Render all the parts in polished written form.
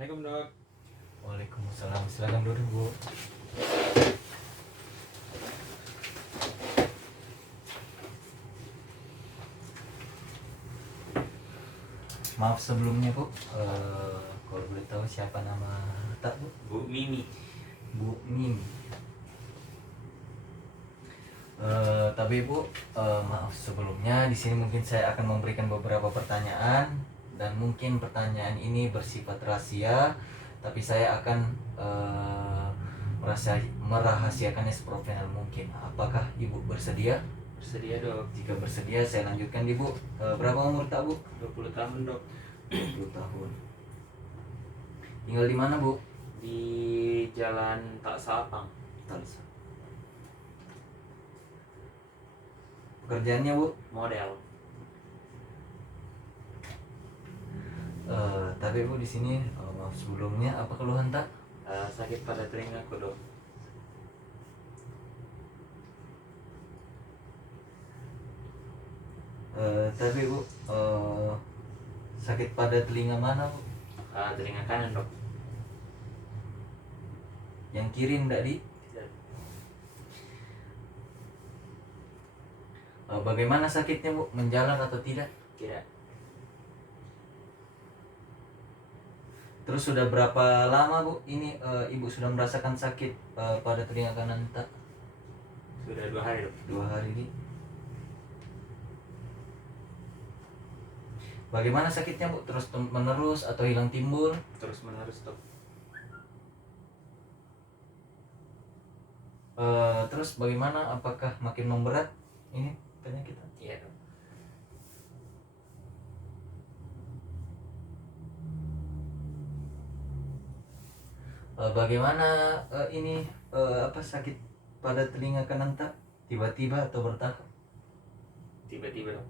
Assalamualaikum dok. Waalaikumsalam. Silakan duduk, Bu. Maaf sebelumnya, Bu. Kalau boleh tahu siapa nama tak, Bu? Bu Mimi. Bu Mimi. Tapi Bu, maaf sebelumnya. Di sini mungkin saya akan memberikan beberapa pertanyaan dan mungkin pertanyaan ini bersifat rahasia, tapi saya akan merahasiakannya seprofesional mungkin. Apakah Ibu bersedia? Bersedia dok. Jika bersedia, saya lanjutkan, Ibu. Berapa umur tak, Bu? 20 tahun dok. 20 tahun. Tinggal di mana, Bu? Di Jalan Tak Sapang. Talsa. Pekerjaannya, Bu? Model. Tapi Bu, di sini maaf sebelumnya, apa keluhan tak? Sakit pada telingaku dok. Tapi Bu, sakit pada telinga mana, Bu? Telinga kanan dok. Yang kiri enggak di? Tidak. Bagaimana sakitnya, Bu? Menjalar atau tidak? Tidak. Terus sudah berapa lama, Bu, ini Ibu sudah merasakan sakit pada telinga kanan tak? Sudah 2 hari dok. 2 hari ini. Bagaimana sakitnya, Bu? Terus menerus atau hilang timbul? Terus menerus dok. Terus bagaimana? Apakah makin memberat ini penyakitnya? Iya dok. Bagaimana ini sakit pada telinga kanan tak? Tiba-tiba atau bertahap? Tiba-tiba dok.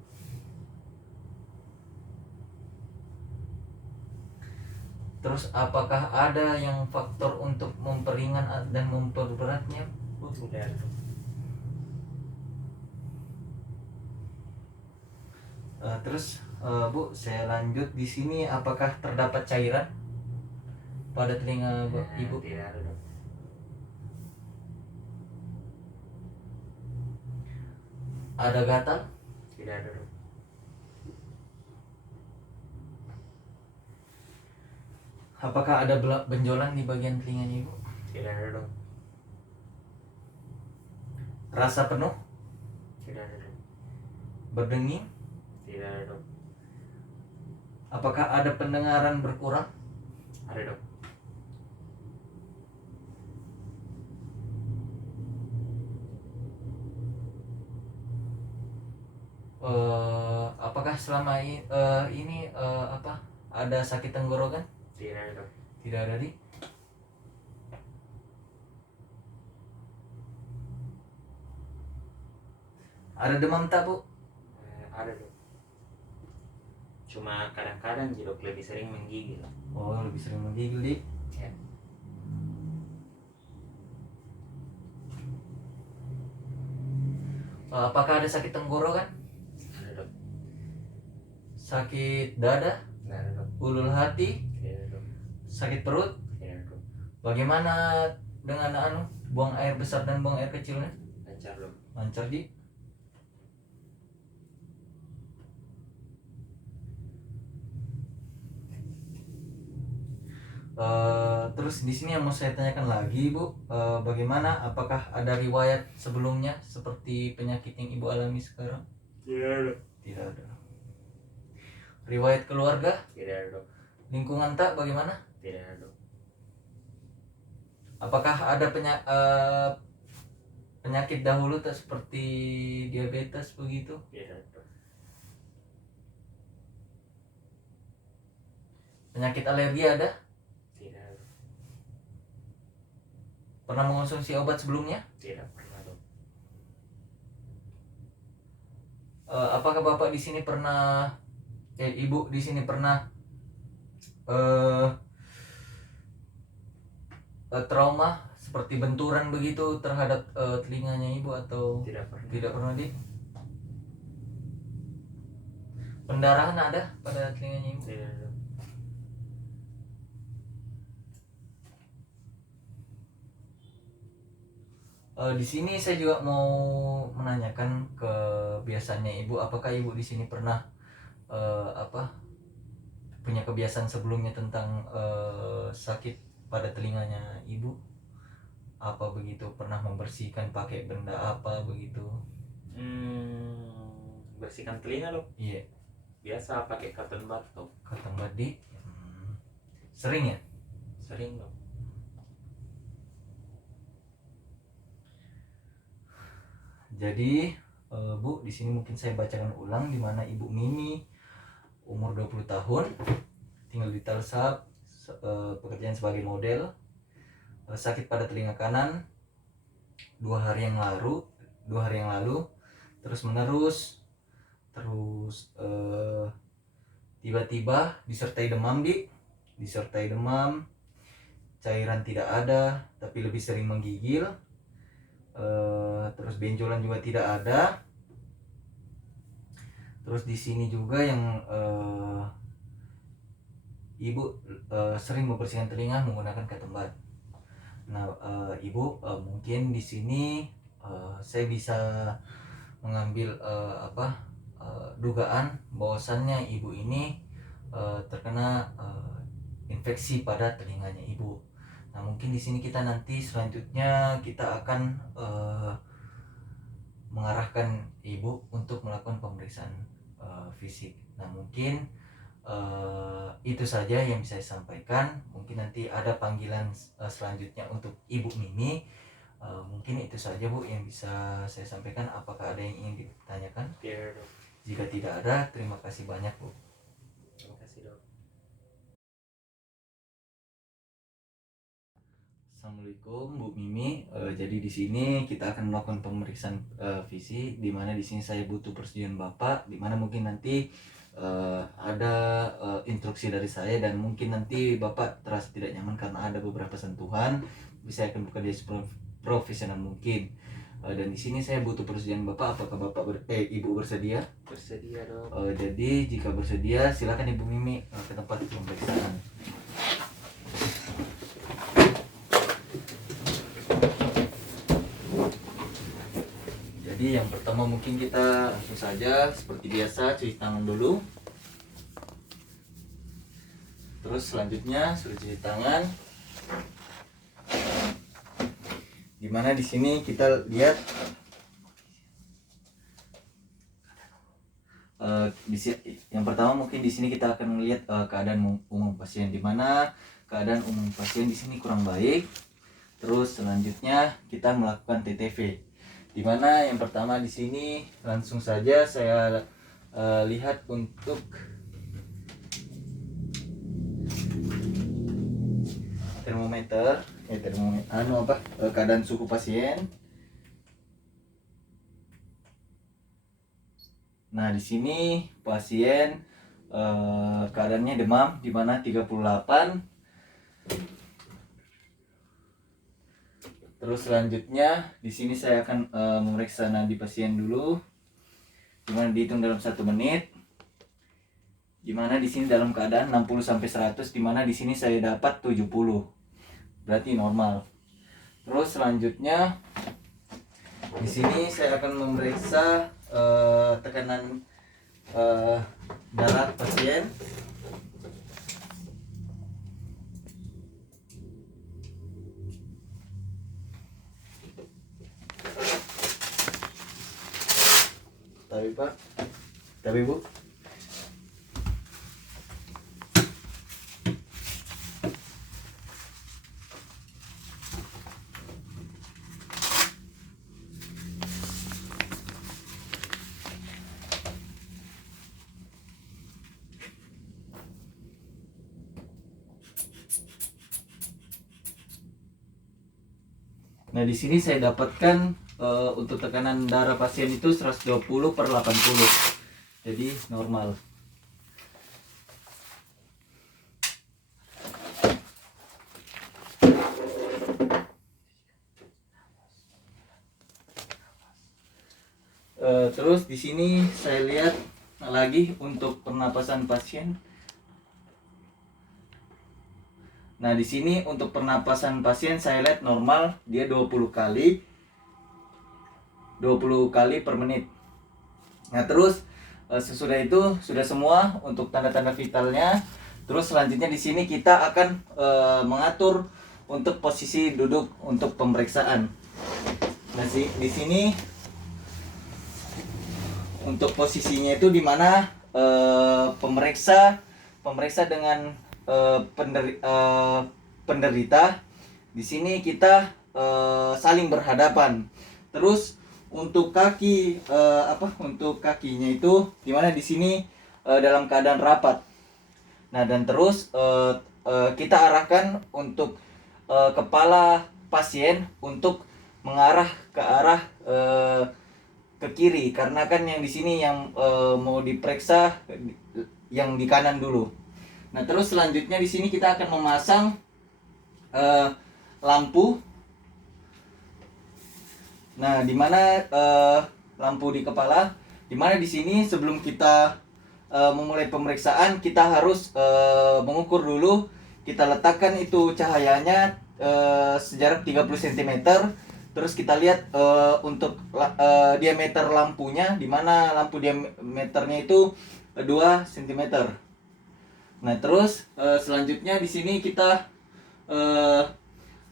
Terus apakah ada yang faktor untuk memperingan dan memperberatnya, Bu? Sudah dok. Terus Bu, saya lanjut di sini. Apakah terdapat cairan pada telinga Ibu? Tidak ada dok. Ada gatal? Tidak ada dok. Apakah ada benjolan di bagian telinganya, Ibu? Tidak ada dok. Rasa penuh? Tidak ada dok. Berdenging? Tidak ada dok. Apakah ada pendengaran berkurang? Ada dok. Apakah selama ini ada sakit tenggorokan? Tidak ada dok. Tidak ada, di? Ada demam tak, Bu? Ada dok. Cuma kadang-kadang sih dok, lebih sering menggigil. Oh, lebih sering menggigil, di? Ya. Apakah ada sakit tenggorokan? Ada dok. Sakit dada? Tidak ada dok. Ulul hati? Tidak ada dok. Sakit perut? Tidak ada dok. Bagaimana dengan buang air besar dan buang air kecilnya? Lancar dok. Lancar, di? Terus di sini yang mau saya tanyakan lagi, Bu, bagaimana? Apakah ada riwayat sebelumnya seperti penyakit yang Ibu alami sekarang? Tidak ada dok. Tidak ada. Riwayat keluarga? Tidak ada dok. Lingkungan tak bagaimana? Tidak ada dok. Apakah ada penyakit dahulu tak seperti diabetes begitu? Tidak ada dok. Penyakit alergi ada? Tidak ada. Pernah mengonsumsi obat sebelumnya? Tidak pernah dok. Apakah Bapak di sini pernah Ibu di sini pernah trauma seperti benturan begitu terhadap telinganya Ibu atau Tidak pernah. tidak pernah, di? Pendarahan ada pada telinganya Ibu? Tidak ada dok. Di sini saya juga mau menanyakan kebiasaannya ibu. Apakah ibu di sini pernah punya kebiasaan sebelumnya tentang sakit pada telinganya ibu? Apa begitu, pernah membersihkan pakai benda apa begitu? Bersihkan telinga dok. Iya, Biasa pakai cotton bud dok. kata Mbak Di. Sering ya? Sering dok. Jadi Bu, di sini mungkin saya bacakan ulang, di mana Ibu Mimi umur 20 tahun, tinggal di Talsab, pekerjaan sebagai model, sakit pada telinga kanan 2 hari yang lalu, terus menerus, terus tiba-tiba disertai demam, cairan tidak ada tapi lebih sering menggigil, terus benjolan juga tidak ada. Terus di sini juga yang ibu sering membersihkan telinga menggunakan ketumbar. Nah, ibu mungkin di sini saya bisa mengambil dugaan bahwasannya ibu ini terkena infeksi pada telinganya ibu. Nah, mungkin di sini kita nanti selanjutnya kita akan mengarahkan ibu untuk melakukan pemeriksaan fisik. Nah, mungkin itu saja yang bisa saya sampaikan. Mungkin nanti ada panggilan selanjutnya untuk Ibu Mimi. Mungkin itu saja Bu yang bisa saya sampaikan. Apakah ada yang ingin ditanyakan? Biar dok. Jika tidak ada, terima kasih banyak Bu. Terima kasih dok. Assalamualaikum Bu Mimi. Jadi di sini kita akan melakukan pemeriksaan visi, di mana di sini saya butuh persetujuan Bapak, di mana mungkin nanti ada instruksi dari saya, dan mungkin nanti Bapak terasa tidak nyaman karena ada beberapa sentuhan. Bisa akan bekerja profesional mungkin. Dan di sini saya butuh persetujuan Bapak. Apakah Ibu bersedia? Bersedia dok. Jadi jika bersedia, silakan Ibu Mimi ke tempat pemeriksaan. Jadi yang pertama mungkin kita langsung saja seperti biasa cuci tangan dulu. Terus selanjutnya sudah cuci tangan. Dimana di sini kita lihat yang pertama mungkin di sini kita akan melihat keadaan umum pasien, dimana keadaan umum pasien di sini kurang baik. Terus selanjutnya kita melakukan TTV, dimana yang pertama di sini langsung saja saya lihat untuk termometer, keadaan suhu pasien. Nah, di sini pasien keadaannya demam, di mana 38. Terus selanjutnya di sini saya akan memeriksa nadi pasien dulu, di mana dihitung dalam 1 menit. Di mana di sini dalam keadaan 60 sampai 100, di mana di sini saya dapat 70. Berarti normal. Terus selanjutnya di sini saya akan memeriksa tekanan darah pasien. Tapi Bu. Nah, di sini saya dapatkan untuk tekanan darah pasien itu 120/80. Jadi normal. Terus di sini saya lihat lagi untuk pernapasan pasien. Nah, di sini untuk pernapasan pasien saya lihat normal, dia 20 kali. 20 kali per menit. Nah, terus sesudah itu sudah semua untuk tanda-tanda vitalnya. Terus selanjutnya di sini kita akan mengatur untuk posisi duduk untuk pemeriksaan. Nah, di sini untuk posisinya itu di mana pemeriksa dengan penderita. Di sini kita saling berhadapan. Terus untuk untuk kakinya itu di mana di sini dalam keadaan rapat. Nah, dan terus kita arahkan untuk kepala pasien untuk mengarah ke arah ke kiri, karena kan yang di sini yang mau diperiksa yang di kanan dulu. Nah, terus selanjutnya di sini kita akan memasang lampu. Nah, di mana lampu di kepala, di mana di sini sebelum kita memulai pemeriksaan kita harus mengukur dulu. Kita letakkan itu cahayanya sejarak 30 cm. Terus kita lihat untuk diameter lampunya, di mana lampu diameternya itu 2 cm. Nah, terus selanjutnya di sini kita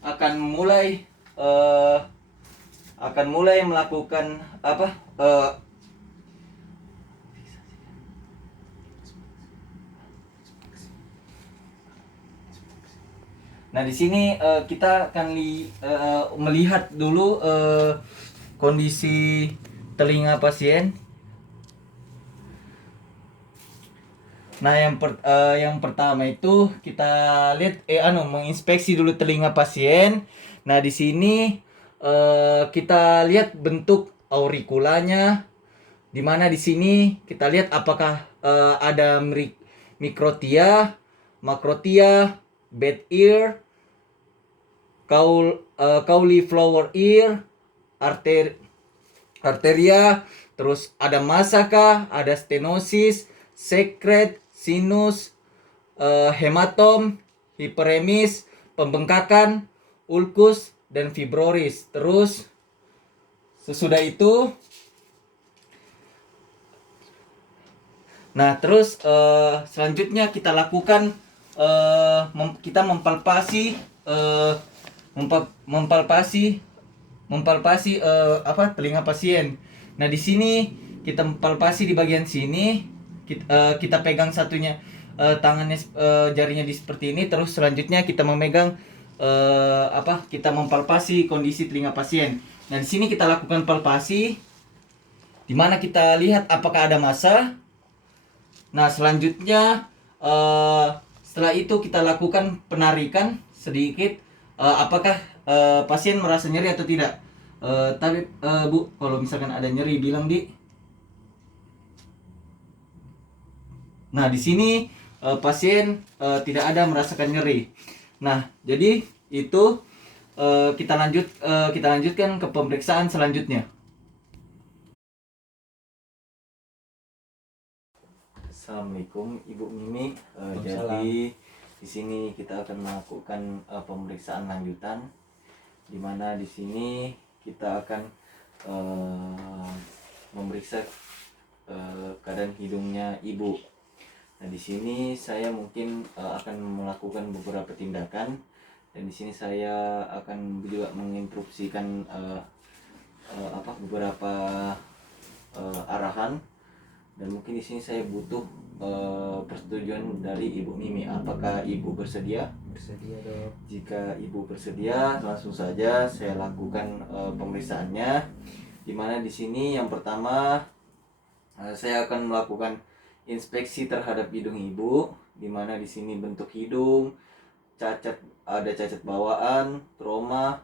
akan mulai melakukan Nah, di sini kita akan melihat dulu kondisi telinga pasien. Nah, yang pertama itu kita lihat menginspeksi dulu telinga pasien. Nah, di sini kita lihat bentuk aurikulanya, di mana di sini kita lihat apakah ada mikrotia, makrotia, bad ear, cauliflower ear, arteria, terus ada massa kah, ada stenosis, secret, sinus, hematom, hiperemis, pembengkakan, ulkus, dan fibrosis. Terus sesudah itu, nah terus selanjutnya kita lakukan kita mempalpasi telinga pasien. Nah, di sini kita mempalpasi di bagian sini, kita pegang satunya tangannya jarinya seperti ini. Terus selanjutnya kita memegang kita mempalpasi kondisi telinga pasien. Nah, di sini kita lakukan palpasi, di mana kita lihat apakah ada massa. Nah, selanjutnya setelah itu kita lakukan penarikan sedikit, apakah pasien merasa nyeri atau tidak. Tapi Bu, kalau misalkan ada nyeri bilang di. Nah, di sini pasien tidak ada merasakan nyeri. Nah, jadi itu kita lanjutkan ke pemeriksaan selanjutnya. Assalamualaikum Ibu Mimi. Jadi di sini kita akan melakukan pemeriksaan lanjutan, di mana di sini kita akan memeriksa keadaan hidungnya Ibu. Nah, di sini saya mungkin akan melakukan beberapa tindakan, dan di sini saya akan juga menginstruksikan beberapa arahan, dan mungkin di sini saya butuh persetujuan dari Ibu Mimi. Apakah Ibu bersedia? Bersedia, Dok. Jika Ibu bersedia, langsung saja saya lakukan pemeriksaannya. Dimana di sini yang pertama saya akan melakukan inspeksi terhadap hidung Ibu, dimana di sini bentuk hidung, ada cacat bawaan, trauma,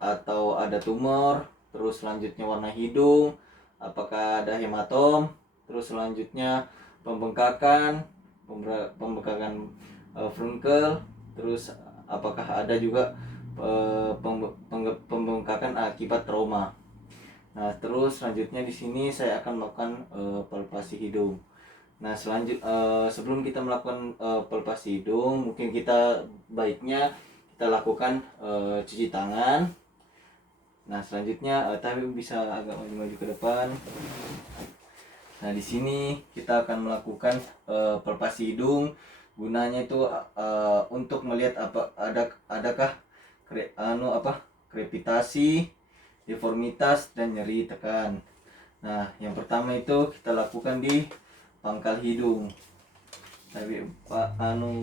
atau ada tumor. Terus selanjutnya warna hidung, apakah ada hematom. Terus selanjutnya pembengkakan frunkel. Terus apakah ada juga pembengkakan akibat trauma. Nah, terus selanjutnya di sini saya akan melakukan palpasi hidung. Nah, sebelum kita melakukan palpasi hidung, mungkin kita baiknya kita lakukan cuci tangan. Nah, selanjutnya tapi bisa agak maju-maju ke depan. Nah, di sini kita akan melakukan palpasi hidung. Gunanya itu untuk melihat adakah krepitasi, deformitas dan nyeri tekan. Nah, yang pertama itu kita lakukan di pangkal hidung. Tapi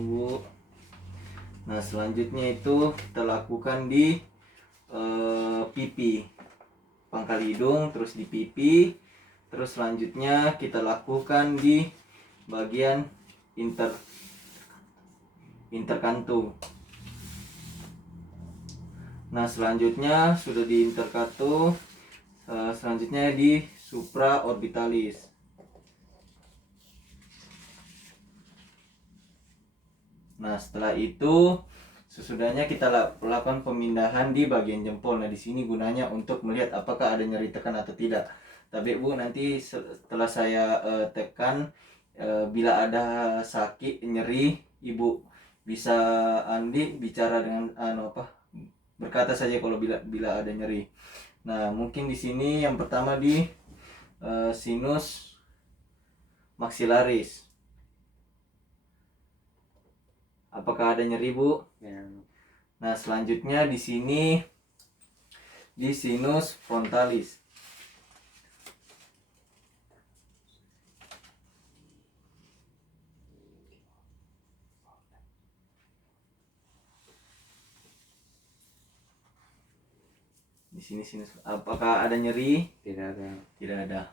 Bu. Nah, selanjutnya itu kita lakukan di pipi, pangkal hidung, terus di pipi. Terus selanjutnya kita lakukan di bagian interkantum. Nah, selanjutnya sudah di interkantum, selanjutnya di supraorbitalis. Nah, setelah itu sesudahnya kita lakukan pemindahan di bagian jempol. Nah, di sini gunanya untuk melihat apakah ada nyeri tekan atau tidak. Tapi Bu, nanti setelah saya tekan, bila ada sakit nyeri, Ibu bisa bicara dengan berkata saja kalau bila ada nyeri. Nah, mungkin di sini yang pertama di sinus maxillaris. Apakah ada nyeri, Bu? Ya. Nah, selanjutnya di sini di sinus frontalis. Di sini sinus. Apakah ada nyeri? Tidak ada. Tidak ada.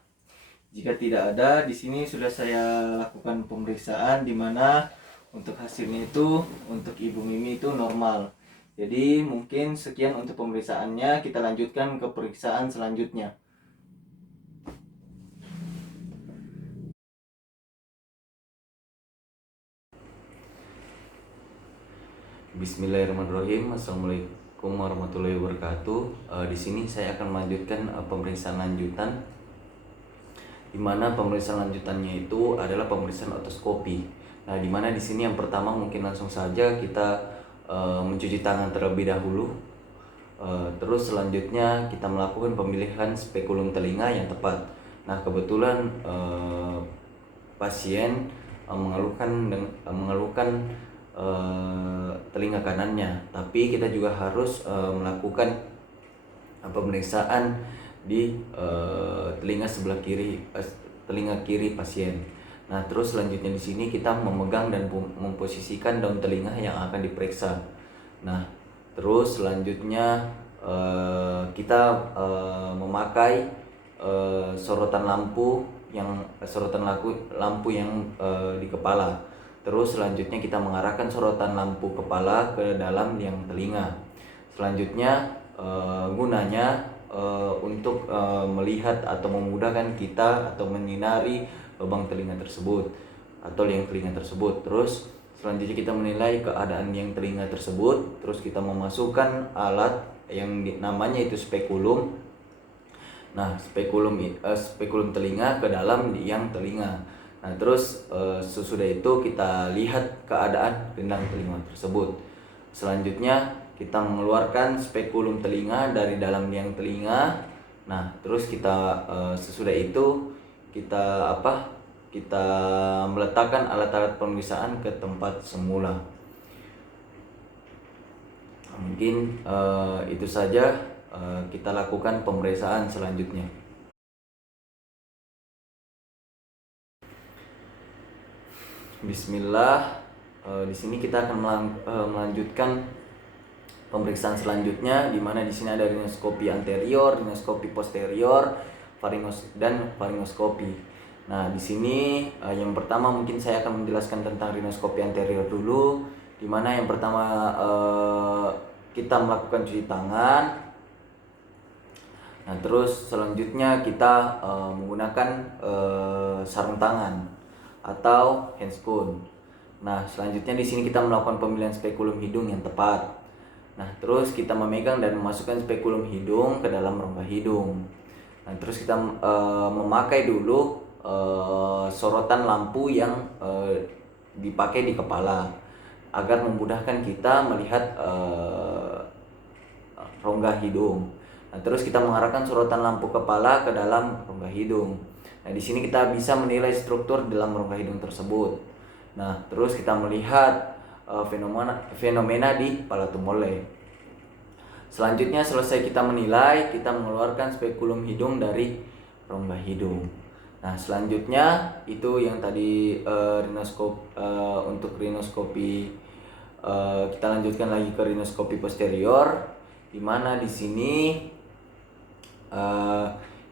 Jika tidak ada, di sini sudah saya lakukan pemeriksaan di mana untuk hasilnya itu untuk Ibu Mimi itu normal. Jadi mungkin sekian untuk pemeriksaannya, kita lanjutkan ke pemeriksaan selanjutnya. Bismillahirrahmanirrahim. Assalamualaikum warahmatullahi wabarakatuh. Di sini saya akan melanjutkan pemeriksaan lanjutan, di mana pemeriksaan lanjutannya itu adalah pemeriksaan otoskopi. Nah, di mana di sini yang pertama mungkin langsung saja kita mencuci tangan terlebih dahulu. Terus selanjutnya kita melakukan pemilihan spekulum telinga yang tepat. Nah, kebetulan pasien mengeluhkan telinga kanannya, tapi kita juga harus melakukan pemeriksaan di telinga sebelah kiri, telinga kiri pasien. Nah, terus selanjutnya di sini kita memegang dan memposisikan daun telinga yang akan diperiksa. Nah, terus selanjutnya kita memakai sorotan lampu yang di kepala. Terus selanjutnya kita mengarahkan sorotan lampu kepala ke dalam yang telinga. Selanjutnya gunanya untuk melihat atau memudahkan kita atau menyinari lubang telinga tersebut atau liang telinga tersebut. Terus selanjutnya kita menilai keadaan liang telinga tersebut. Terus kita memasukkan alat yang namanya itu spekulum. Nah, spekulum telinga ke dalam liang telinga. Nah, terus sesudah itu kita lihat keadaan gendang telinga tersebut. Selanjutnya kita mengeluarkan spekulum telinga dari dalam liang telinga. Nah, terus kita sesudah itu kita meletakkan alat-alat pemeriksaan ke tempat semula. Mungkin itu saja kita lakukan pemeriksaan selanjutnya. Bismillah. Di sini kita akan melanjutkan pemeriksaan selanjutnya, di mana di sini ada rinoskopi anterior, rinoskopi posterior, dan faringoskopi. Nah, di sini yang pertama mungkin saya akan menjelaskan tentang rinoskopi anterior dulu, di mana yang pertama kita melakukan cuci tangan. Nah, terus selanjutnya kita menggunakan sarung tangan atau handscoon. Nah, selanjutnya di sini kita melakukan pemilihan spekulum hidung yang tepat. Nah, terus kita memegang dan memasukkan spekulum hidung ke dalam rongga hidung. Nah, terus kita memakai dulu sorotan lampu yang dipakai di kepala agar memudahkan kita melihat rongga hidung. Nah, terus kita mengarahkan sorotan lampu kepala ke dalam rongga hidung. Nah, di sini kita bisa menilai struktur di dalam rongga hidung tersebut. Nah, terus kita melihat fenomena di palato mole. Selanjutnya selesai kita menilai, kita mengeluarkan spekulum hidung dari rongga hidung. Nah, selanjutnya itu yang tadi untuk rinoskopi. Kita lanjutkan lagi ke rinoskopi posterior, di mana di sini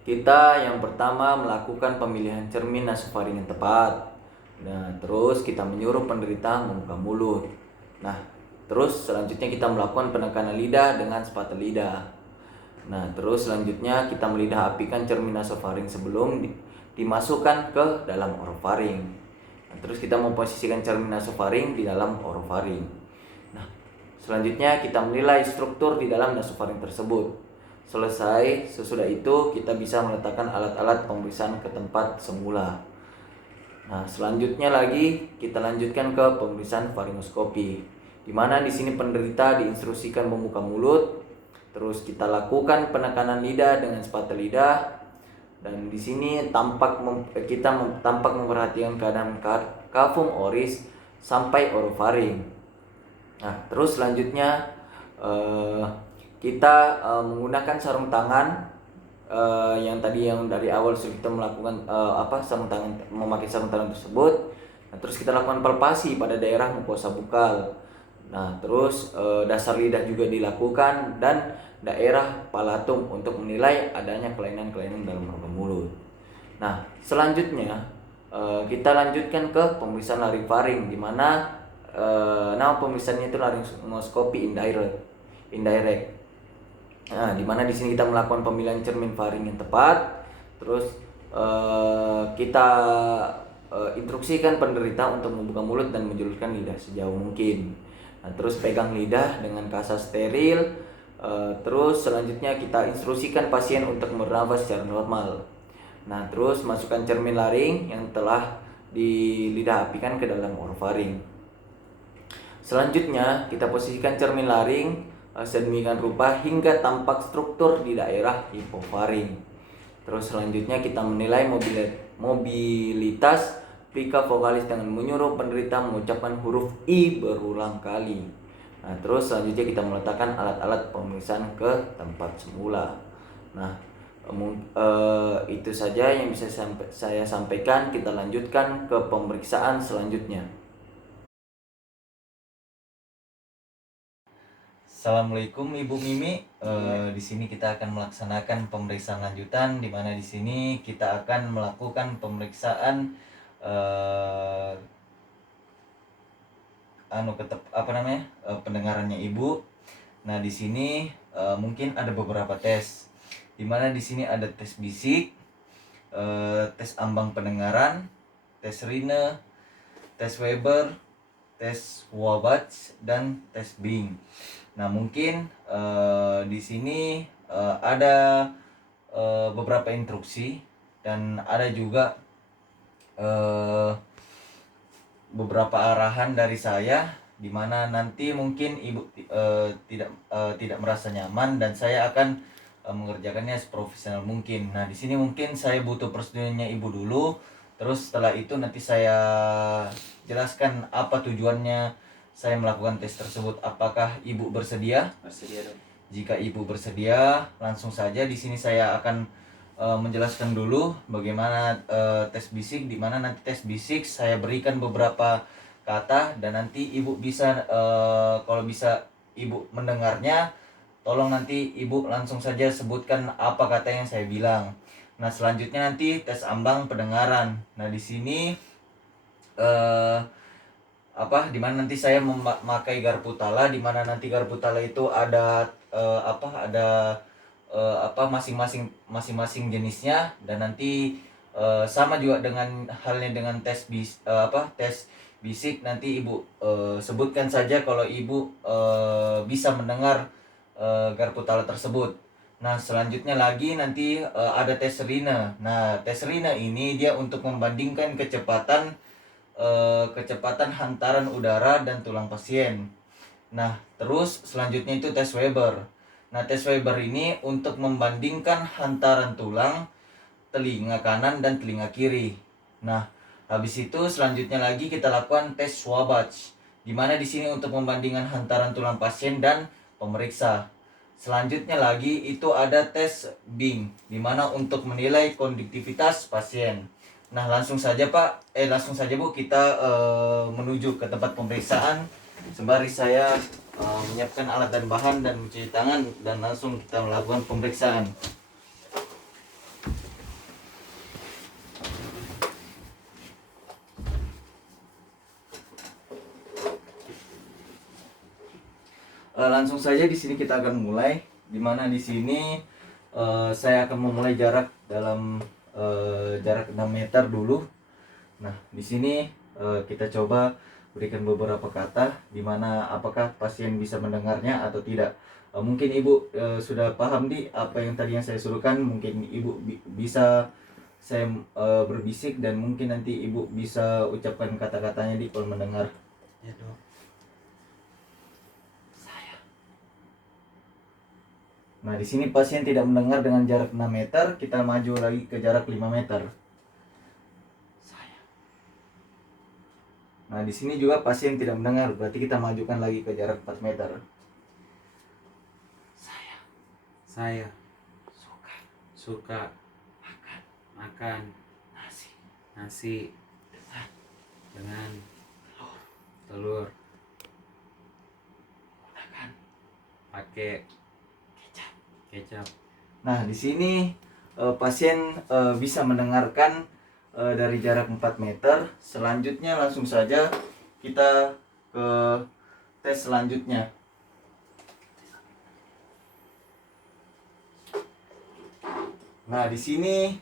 kita yang pertama melakukan pemilihan cermin nasofaring yang tepat. Nah, terus kita menyuruh penderita membuka mulut. Nah, terus selanjutnya kita melakukan penekanan lidah dengan sepatu lidah. Nah, terus selanjutnya kita melidah apikan cermin nasofaring sebelum dimasukkan ke dalam orofaring. Nah, terus kita memposisikan cermin nasofaring di dalam orofaring. Nah, selanjutnya kita menilai struktur di dalam nasofaring tersebut. Selesai, sesudah itu kita bisa meletakkan alat-alat pemeriksaan ke tempat semula. Nah, selanjutnya lagi kita lanjutkan ke pemeriksaan faringoskopi, di mana di sini penderita diinstruksikan membuka mulut, terus kita lakukan penekanan lidah dengan sepatu lidah, dan di sini kita tampak memperhatikan keadaan kafum oris sampai orofaring. Nah, terus selanjutnya kita menggunakan sarung tangan yang dari awal sudah kita melakukan memakai sarung tangan tersebut. Nah, terus kita lakukan palpasi pada daerah mukosa bukal. Nah, terus dasar lidah juga dilakukan dan daerah palatum untuk menilai adanya kelainan-kelainan dalam rongga mulut. Nah, selanjutnya kita lanjutkan ke pemeriksaan laringfaring, di mana nama pemeriksaannya itu laringoskopi indirect. Nah, di mana di sini kita melakukan pemilihan cermin faring yang tepat, terus kita instruksikan penderita untuk membuka mulut dan menjulurkan lidah sejauh mungkin. Nah, terus pegang lidah dengan kasa steril. Terus selanjutnya kita instruksikan pasien untuk bernafas secara normal. Nah, terus masukkan cermin laring yang telah dilidah apikan ke dalam orofaring. Selanjutnya kita posisikan cermin laring sedemikian rupa hingga tampak struktur di daerah hipofaring. Terus selanjutnya kita menilai mobilitas plika vokalis dengan menyuruh penderita mengucapkan huruf I berulang kali. Nah, terus selanjutnya kita meletakkan alat-alat pemeriksaan ke tempat semula. Nah, itu saja yang bisa saya sampaikan. Kita lanjutkan ke pemeriksaan selanjutnya. Assalamualaikum Ibu Mimi. Di sini kita akan melaksanakan pemeriksaan lanjutan, di mana di sini kita akan melakukan pemeriksaan pendengarannya Ibu. Nah, di sini mungkin ada beberapa tes, di mana di sini ada tes bisik, tes ambang pendengaran, tes Rine, tes Weber, tes Wabatz, dan tes Bing. Nah, mungkin di sini ada beberapa instruksi dan ada juga beberapa arahan dari saya, di mana nanti mungkin Ibu tidak merasa nyaman dan saya akan mengerjakannya seprofesional mungkin. Nah, di sini mungkin saya butuh persetujuannya Ibu dulu. Terus setelah itu nanti saya jelaskan apa tujuannya saya melakukan tes tersebut. Apakah Ibu bersedia? Bersedia, Dok. Jika Ibu bersedia, langsung saja di sini saya akan menjelaskan dulu bagaimana tes bisik, di mana nanti tes bisik saya berikan beberapa kata dan nanti Ibu bisa kalau bisa Ibu mendengarnya, tolong nanti Ibu langsung saja sebutkan apa kata yang saya bilang. Nah, selanjutnya nanti tes ambang pendengaran. Nah, di sini dimana nanti saya memakai garpu tala, dimana nanti garpu tala itu ada masing-masing jenisnya, dan nanti sama juga dengan halnya dengan tes bisik, nanti Ibu sebutkan saja kalau Ibu bisa mendengar garpu tala tersebut. Nah, selanjutnya lagi nanti ada tes Rine. Nah, tes Rine ini dia untuk membandingkan kecepatan hantaran udara dan tulang pasien. Nah, terus selanjutnya itu tes Weber. Nah, tes Weber ini untuk membandingkan hantaran tulang telinga kanan dan telinga kiri. Nah, habis itu selanjutnya lagi kita lakukan tes Schwabach, di mana di sini untuk membandingkan hantaran tulang pasien dan pemeriksa. Selanjutnya lagi itu ada tes Bing, di mana untuk menilai konduktivitas pasien. Nah, langsung saja Bu, kita menuju ke tempat pemeriksaan. Sembari saya menyiapkan alat dan bahan dan mencuci tangan, dan langsung kita melakukan pemeriksaan. Langsung saja di sini kita akan mulai, di mana di sini saya akan memulai jarak dalam jarak 6 meter dulu. Nah, di sini kita coba berikan beberapa kata, di mana apakah pasien bisa mendengarnya atau tidak. Mungkin Ibu sudah paham di apa yang tadi yang saya suruhkan. Mungkin Ibu bisa saya berbisik, dan mungkin nanti Ibu bisa ucapkan kata-katanya di kalau mendengar. Ya dok. Nah, di sini pasien tidak mendengar dengan jarak 6 meter, kita maju lagi ke jarak 5 meter. Nah, di sini juga pasien tidak mendengar, berarti kita majukan lagi ke jarak 4 meter. Saya Suka suka makan nasi dengan telur pakai kecap. Nah, di sini pasien bisa mendengarkan dari jarak 4 meter. Selanjutnya langsung saja kita ke tes selanjutnya. Nah, di sini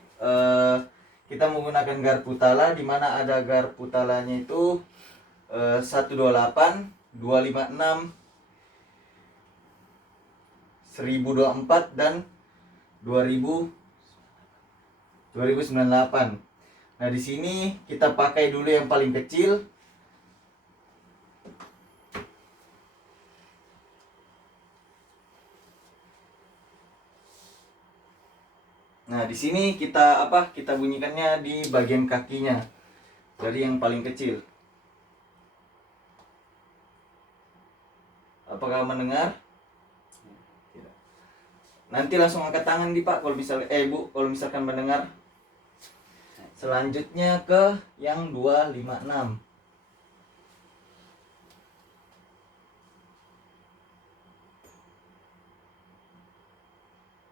kita menggunakan garpu tala, di mana ada garpu talanya itu 128, 256, 1024 dan 2098. Nah, di sini kita pakai dulu yang paling kecil. Nah, di sini kita bunyikannya di bagian kakinya, dari yang paling kecil. Apakah mendengar? Tidak. Nanti langsung angkat tangan di Pak kalau Bu kalau misalkan mendengar. Selanjutnya ke yang 256.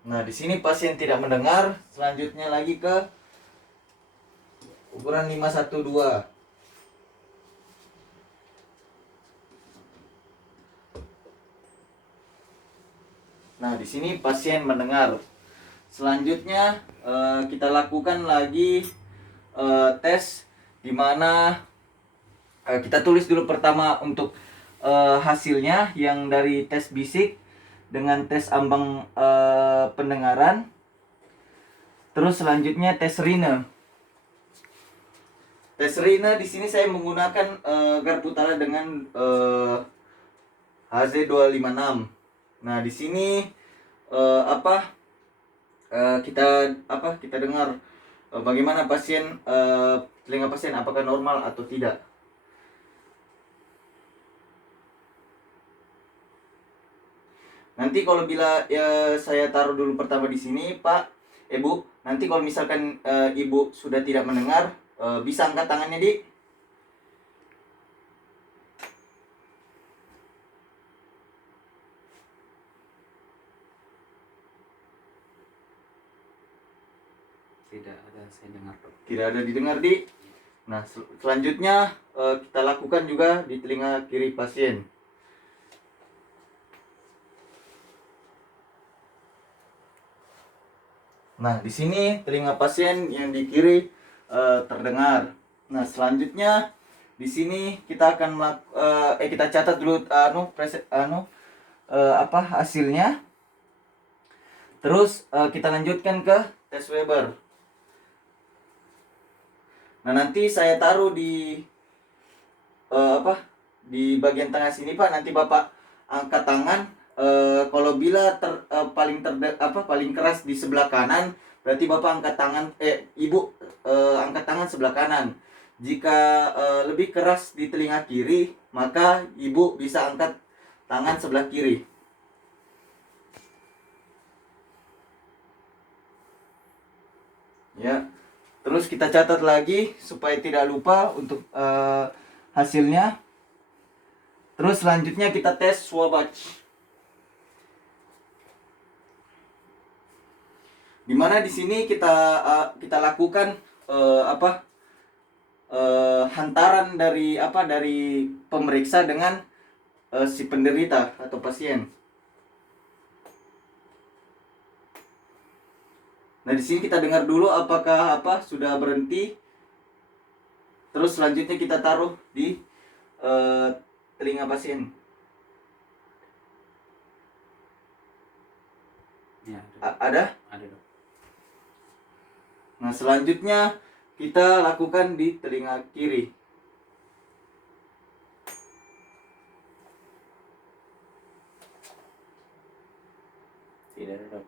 Nah, di sini pasien tidak mendengar. Selanjutnya lagi ke ukuran 512. Nah, di sini pasien mendengar. Selanjutnya kita lakukan lagi tes, di mana kita tulis dulu pertama untuk hasilnya yang dari tes bisik dengan tes ambang pendengaran. Terus selanjutnya tes Rine. Tes Rine di sini saya menggunakan garpu tala dengan HZ256. Nah, di sini kita dengar bagaimana telinga pasien apakah normal atau tidak. Nanti kalau bila saya taruh dulu pertama di sini, Pak, Bu, nanti kalau misalkan Ibu sudah tidak mendengar, bisa angkat tangannya, Di. Tidak ada saya dengar dok. Tidak ada didengar, Di. Nah, selanjutnya kita lakukan juga di telinga kiri pasien. Nah, di sini telinga pasien yang di kiri terdengar. Nah, selanjutnya di sini kita akan kita catat dulu hasilnya. Terus kita lanjutkan ke tes Weber. Nah, nanti saya taruh di di bagian tengah sini, Pak. Nanti Bapak angkat tangan kalau bila paling keras di sebelah kanan, berarti Bapak angkat tangan, Ibu angkat tangan sebelah kanan. Jika lebih keras di telinga kiri, maka Ibu bisa angkat tangan sebelah kiri. Ya. Terus kita catat lagi supaya tidak lupa untuk hasilnya. Terus selanjutnya kita tes Swabatch. Dimana di sini kita lakukan hantaran dari pemeriksa dengan si penderita atau pasien. Nah, di sini kita dengar dulu apakah sudah berhenti. Terus selanjutnya kita taruh di telinga pasien. Ya, Ada? ada dok. Nah, selanjutnya kita lakukan di telinga kiri. Tidak ada dok.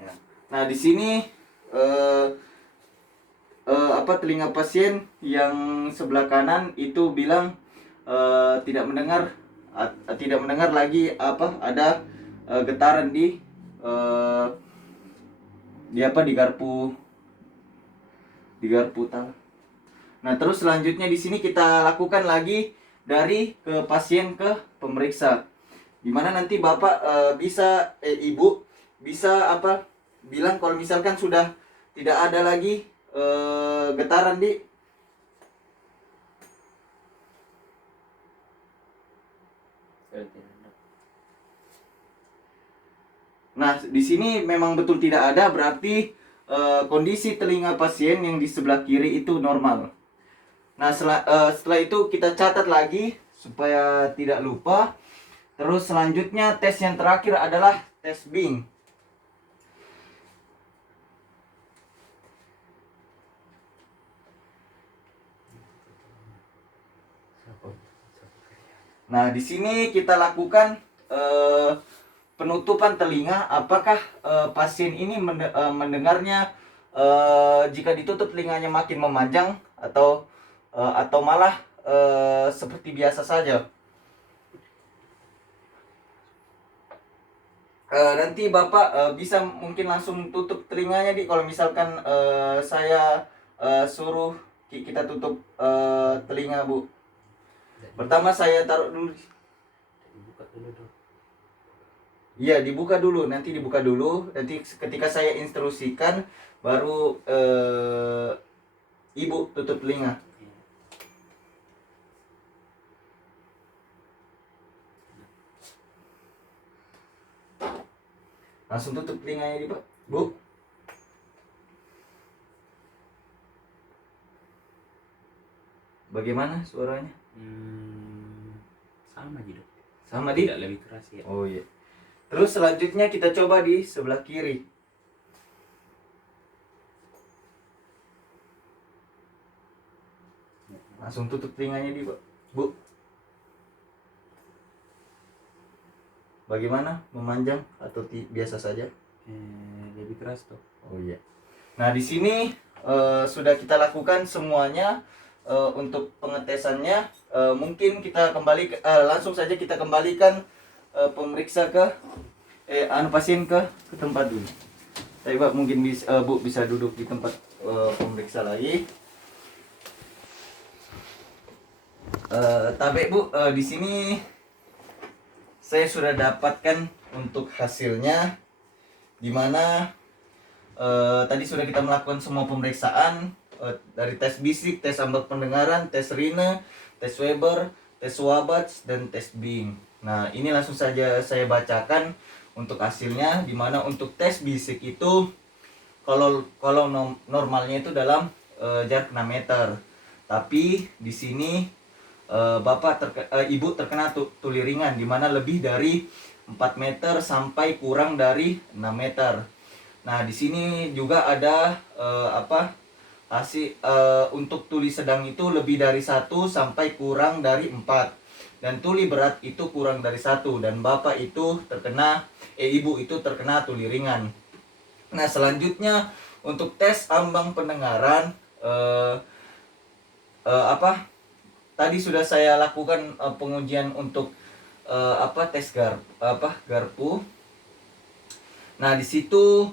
Ya. Nah, di sini telinga pasien yang sebelah kanan itu bilang tidak mendengar lagi ada getaran di garpu tal. Nah, terus selanjutnya di sini kita lakukan lagi dari ke pasien ke pemeriksa. Dimana nanti Bapak Ibu bisa bilang kalau misalkan sudah tidak ada lagi getaran di. Nah, di sini memang betul tidak ada, berarti kondisi telinga pasien yang di sebelah kiri itu normal. Nah, setelah itu kita catat lagi supaya tidak lupa. Terus selanjutnya tes yang terakhir adalah tes Bing. Nah, di sini kita lakukan penutupan telinga. Apakah pasien ini mendengarnya jika ditutup telinganya makin memanjang atau malah seperti biasa saja. Nanti Bapak bisa mungkin langsung tutup telinganya kalau misalkan saya suruh kita tutup telinga, Bu. Pertama saya taruh dulu. Dibuka dulu dok. Iya, dibuka dulu. Nanti dibuka dulu. Nanti ketika saya instruksikan baru Ibu tutup telinga. Langsung tutup telinganya Pak, Bu. Bagaimana suaranya? Sama aja dok. Sama di? Tidak lebih keras ya. Oh iya. Terus selanjutnya kita coba di sebelah kiri. Langsung tutup telinganya di Pak, Bu. Bagaimana? Memanjang atau biasa saja? Lebih keras dok. Oh iya. Nah, di sini sudah kita lakukan semuanya untuk pengetesannya. Mungkin kita langsung saja kita kembalikan pemeriksa ke pasien ke tempat dulu. Tapi Pak mungkin Bu bisa duduk di tempat pemeriksa lagi. Tapi Bu, di sini saya sudah dapatkan untuk hasilnya, dimana tadi sudah kita melakukan semua pemeriksaan dari tes bisik, tes ambak pendengaran, tes Rine, tes Weber, tes Swabatch, dan tes Bing. Nah, ini langsung saja saya bacakan untuk hasilnya, dimana untuk tes bisik itu kalau normalnya itu dalam jarak 6 meter. Tapi di sini Ibu terkena tuli ringan, dimana lebih dari 4 meter sampai kurang dari 6 meter. Nah, di sini juga ada untuk tuli sedang itu lebih dari 1 sampai kurang dari 4. dan tuli berat itu kurang dari 1 dan ibu itu terkena tuli ringan. Nah, selanjutnya untuk tes ambang pendengaran tadi sudah saya lakukan pengujian untuk tes garpu. Nah, di situ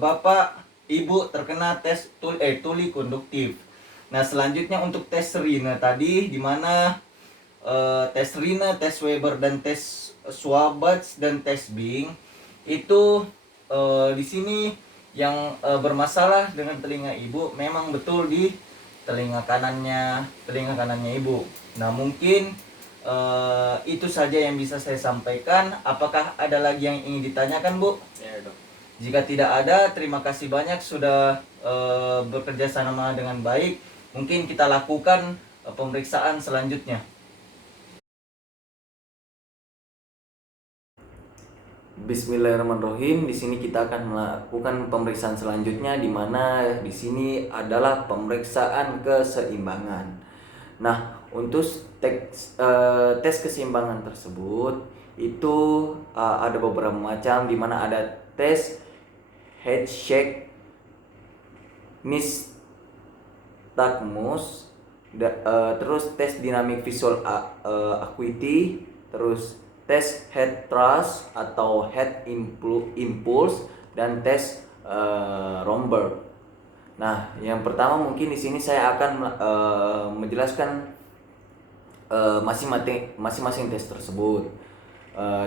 Bapak Ibu terkena tes tuli konduktif. Nah, selanjutnya untuk tes Rina tadi, di mana tes Rina, tes Weber dan tes Swabatz dan tes Bing itu di sini yang bermasalah dengan telinga ibu memang betul di telinga kanannya ibu. Nah, mungkin itu saja yang bisa saya sampaikan. Apakah ada lagi yang ingin ditanyakan, Bu? Ya, Dok. Jika tidak ada, terima kasih banyak sudah bekerja sama dengan baik. Mungkin kita lakukan pemeriksaan selanjutnya. Bismillahirrahmanirrahim. Di sini kita akan melakukan pemeriksaan selanjutnya, di mana di sini adalah pemeriksaan keseimbangan. Nah, untuk tes keseimbangan tersebut itu ada beberapa macam, di mana ada tes head shake nystagmus, terus tes dynamic visual acuity, terus tes head thrust atau head impulse, dan tes Romberg. Nah, yang pertama mungkin di sini saya akan menjelaskan masing-masing tes tersebut.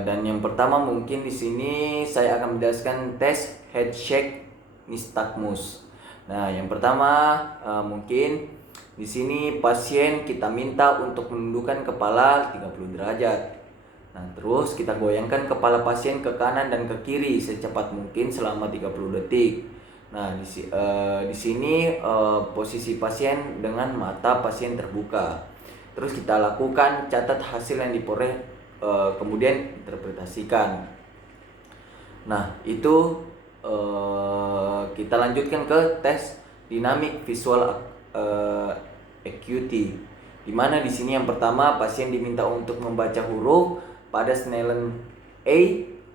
Dan yang pertama mungkin di sini saya akan menjelaskan tes head shake nystagmus. Nah, yang pertama mungkin di sini pasien kita minta untuk menundukkan kepala 30 derajat. Nah, terus kita goyangkan kepala pasien ke kanan dan ke kiri secepat mungkin selama 30 detik. Nah, di sini posisi pasien dengan mata pasien terbuka. Terus kita lakukan catat hasil yang diperoleh, kemudian interpretasikan. Nah, itu kita lanjutkan ke tes dynamic visual acuity, di mana di sini yang pertama pasien diminta untuk membaca huruf pada Snellen A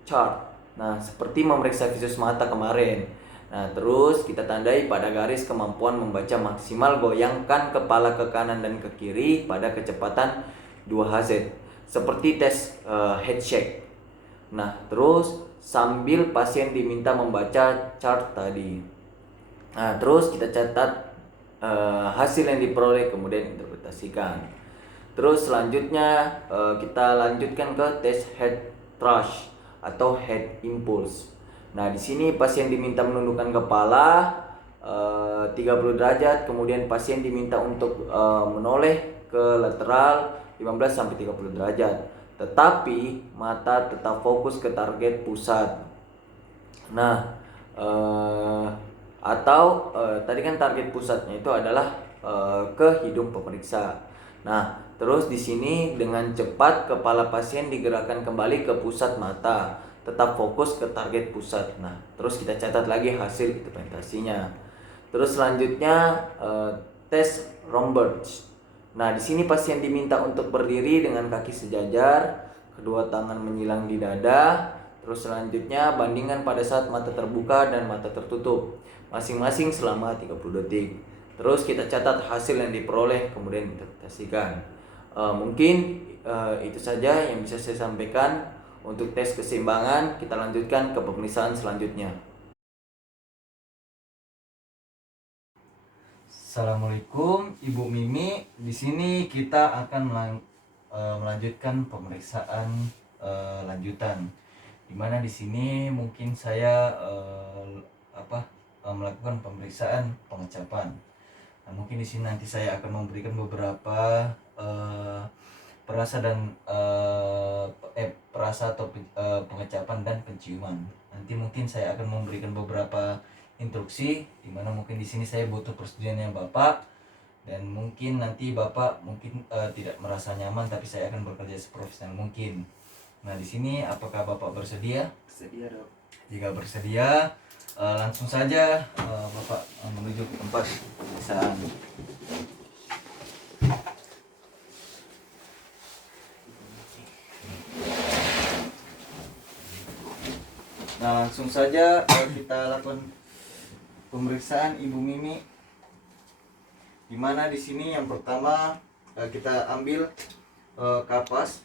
chart. Nah, seperti memeriksa visus mata kemarin. Nah, terus kita tandai pada garis kemampuan membaca maksimal, goyangkan kepala ke kanan dan ke kiri pada kecepatan 2 Hz, seperti tes head shake. Nah, terus sambil pasien diminta membaca chart tadi. Nah, terus kita catat hasil yang diperoleh, kemudian interpretasikan. Terus selanjutnya kita lanjutkan ke tes head thrust atau head impulse. Nah, di sini pasien diminta menundukkan kepala 30 derajat, kemudian pasien diminta untuk menoleh ke lateral 15 sampai 30 derajat. Tetapi mata tetap fokus ke target pusat. Nah, tadi kan target pusatnya itu adalah ke hidung pemeriksa. Nah, terus di sini dengan cepat kepala pasien digerakkan kembali ke pusat mata, tetap fokus ke target pusat. Nah, terus kita catat lagi hasil interpretasinya. Terus selanjutnya tes Romberg. Nah, di sini pasien diminta untuk berdiri dengan kaki sejajar, kedua tangan menyilang di dada. Terus selanjutnya bandingkan pada saat mata terbuka dan mata tertutup, masing-masing selama 30 detik. Terus kita catat hasil yang diperoleh, kemudian interpretasikan. Mungkin itu saja yang bisa saya sampaikan untuk tes keseimbangan. Kita lanjutkan ke pemeriksaan selanjutnya. Assalamualaikum Ibu Mimi. Di sini kita akan melanjutkan pemeriksaan lanjutan. Dimana di sini mungkin saya melakukan pemeriksaan pengecapan. Nah, mungkin di sini nanti saya akan memberikan beberapa perasa atau pengecapan dan penciuman. Nanti mungkin saya akan memberikan beberapa instruksi, di mana mungkin di sini saya butuh persetujuannya Bapak, dan mungkin nanti Bapak mungkin tidak merasa nyaman, tapi saya akan bekerja seprofesional mungkin. Nah, di sini apakah Bapak bersedia? Bersedia, Dok. Jika bersedia, langsung saja Bapak menuju ke tempat pemeriksaan. Nah, langsung saja kita lakukan pemeriksaan Ibu Mimi. Dimana di sini yang pertama kita ambil kapas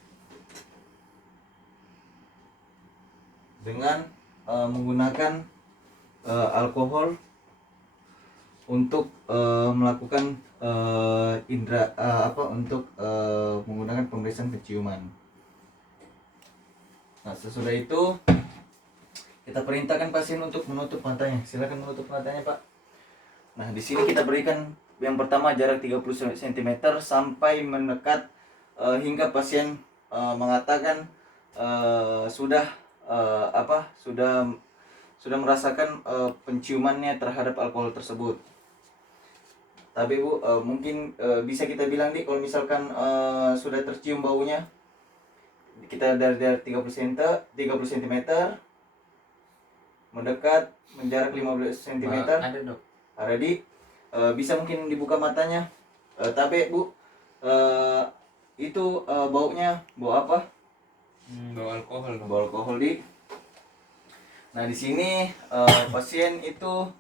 dengan menggunakan alkohol untuk melakukan menggunakan pemeriksaan penciuman. Nah, sesudah itu kita perintahkan pasien untuk menutup matanya. Silakan menutup matanya, Pak. Nah, di sini kita berikan yang pertama jarak 30 cm sampai mendekat hingga pasien mengatakan sudah merasakan penciumannya terhadap alkohol tersebut. Tapi Bu, mungkin bisa kita bilang nih kalau misalkan sudah tercium baunya, kita dari 30 cm mendekat menjarak 15 cm. Ada dok. Ada di bisa mungkin dibuka matanya. Tapi Bu, itu baunya bau apa? Bau alkohol dok. Bau alkohol di. Nah, di sini pasien itu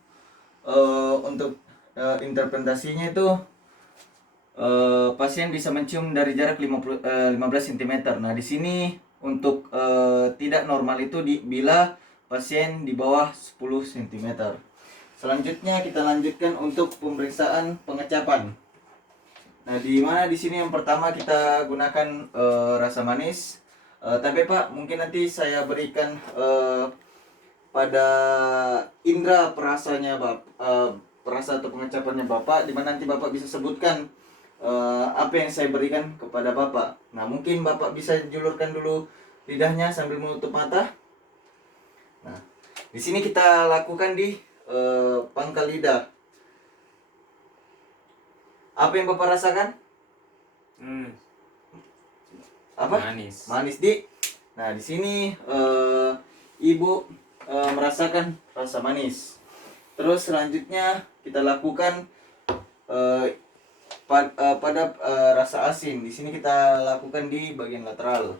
untuk interpretasinya itu pasien bisa mencium dari jarak 15 cm. Nah, di sini untuk tidak normal itu bila pasien di bawah 10 cm. Selanjutnya kita lanjutkan untuk pemeriksaan pengecapan. Nah, di mana di sini yang pertama kita gunakan rasa manis. Tapi Pak, mungkin nanti saya berikan pada indera perasanya perasa atau pengecapannya Bapak, di mana nanti Bapak bisa sebutkan apa yang saya berikan kepada Bapak. Nah, mungkin Bapak bisa julurkan dulu lidahnya sambil menutup mata. Nah, di sini kita lakukan di pangkal lidah. Apa yang Bapak rasakan? Apa? Manis. Manis di. Nah, di sini Ibu merasakan rasa manis. Terus selanjutnya kita lakukan pada rasa asin. Di sini kita lakukan di bagian lateral.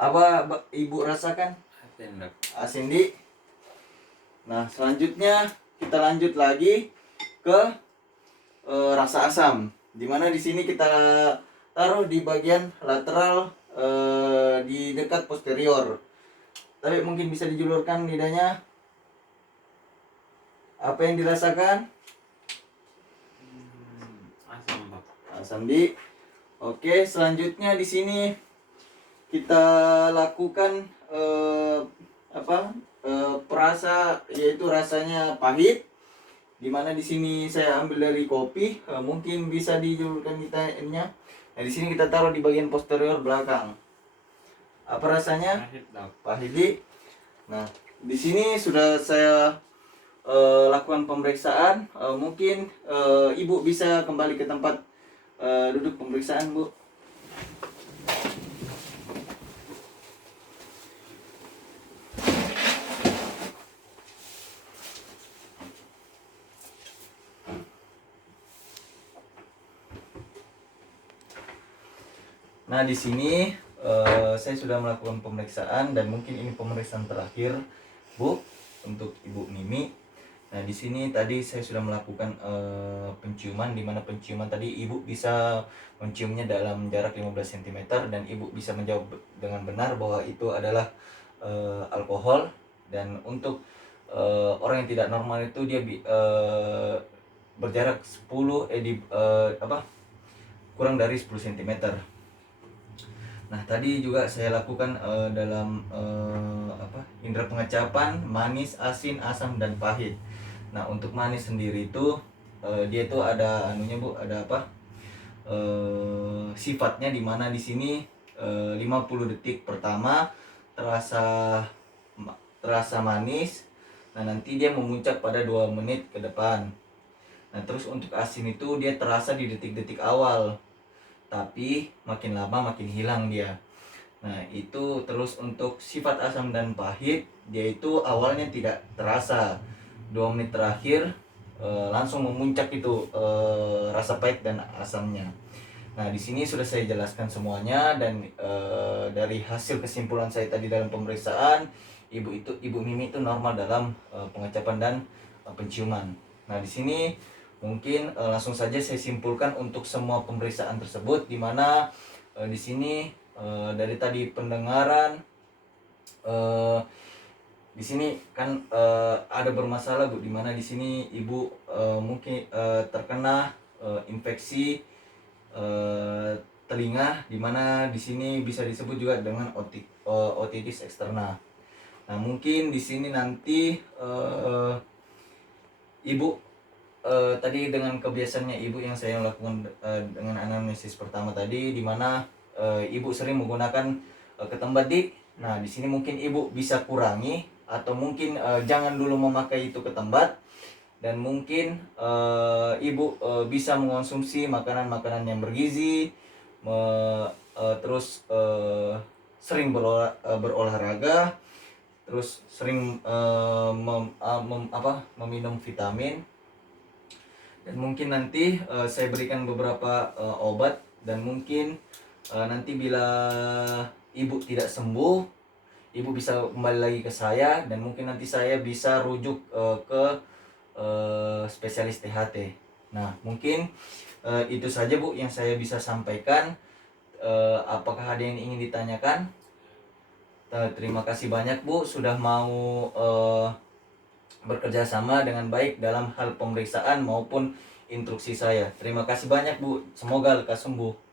Apa Ibu rasakan? Asin dok. Asin di. Nah, selanjutnya kita lanjut lagi ke rasa asam. Dimana di sini kita taruh di bagian lateral di dekat posterior. Tapi mungkin bisa dijulurkan lidahnya. Apa yang dirasakan? Asam dok. Asam di. Oke, selanjutnya di sini kita lakukan perasa, yaitu rasanya pahit. Dimana di sini saya ambil dari kopi, mungkin bisa dijulurkan lidahnya. Nah, di sini kita taruh di bagian posterior belakang. Apa rasanya? Pahit dok. Pahit di. Nah, di sini sudah saya lakukan pemeriksaan. Mungkin Ibu bisa kembali ke tempat duduk pemeriksaan, Bu. Nah, di sini saya sudah melakukan pemeriksaan dan mungkin ini pemeriksaan terakhir, Bu, untuk Ibu Mimi. Nah, di sini tadi saya sudah melakukan penciuman, di mana penciuman tadi Ibu bisa menciumnya dalam jarak 15 cm dan Ibu bisa menjawab dengan benar bahwa itu adalah alkohol. Dan untuk orang yang tidak normal itu dia berjarak 10 kurang dari 10 cm. Nah, tadi juga saya lakukan dalam indera pengecapan, manis, asin, asam, dan pahit. Nah, untuk manis sendiri itu dia itu ada anunya, Bu, ada sifatnya, di mana di sini 50 detik pertama terasa manis. Nah, nanti dia memuncak pada 2 menit ke depan. Nah, terus untuk asin itu dia terasa di detik-detik awal, tapi makin lama makin hilang dia. Nah, itu terus untuk sifat asam dan pahit, dia itu awalnya tidak terasa, 2 menit terakhir langsung memuncak itu rasa pahit dan asamnya. Nah, di sini sudah saya jelaskan semuanya, dan dari hasil kesimpulan saya tadi dalam pemeriksaan, Ibu Mimi itu normal dalam pengecapan dan penciuman. Nah, di sini mungkin langsung saja saya simpulkan untuk semua pemeriksaan tersebut, di mana di sini dari tadi pendengaran, di sini kan ada bermasalah Bu, di mana di sini Ibu mungkin terkena infeksi telinga, di mana di sini bisa disebut juga dengan otitis eksterna. Nah, mungkin di sini nanti Ibu tadi dengan kebiasaannya Ibu yang saya lakukan dengan anamnesis pertama tadi, di mana Ibu sering menggunakan ketembat di. Nah, di sini mungkin Ibu bisa kurangi, atau mungkin jangan dulu memakai itu ketembat, dan mungkin Ibu bisa mengonsumsi makanan-makanan yang bergizi, terus sering berolahraga, terus sering meminum vitamin, dan mungkin nanti saya berikan beberapa obat, dan mungkin nanti bila Ibu tidak sembuh, Ibu bisa kembali lagi ke saya, dan mungkin nanti saya bisa rujuk ke spesialis THT. Nah, mungkin itu saja Bu yang saya bisa sampaikan. Apakah ada yang ingin ditanyakan? Terima kasih banyak Bu sudah mau bekerja sama dengan baik dalam hal pemeriksaan maupun instruksi saya. Terima kasih banyak Bu. Semoga lekas sembuh.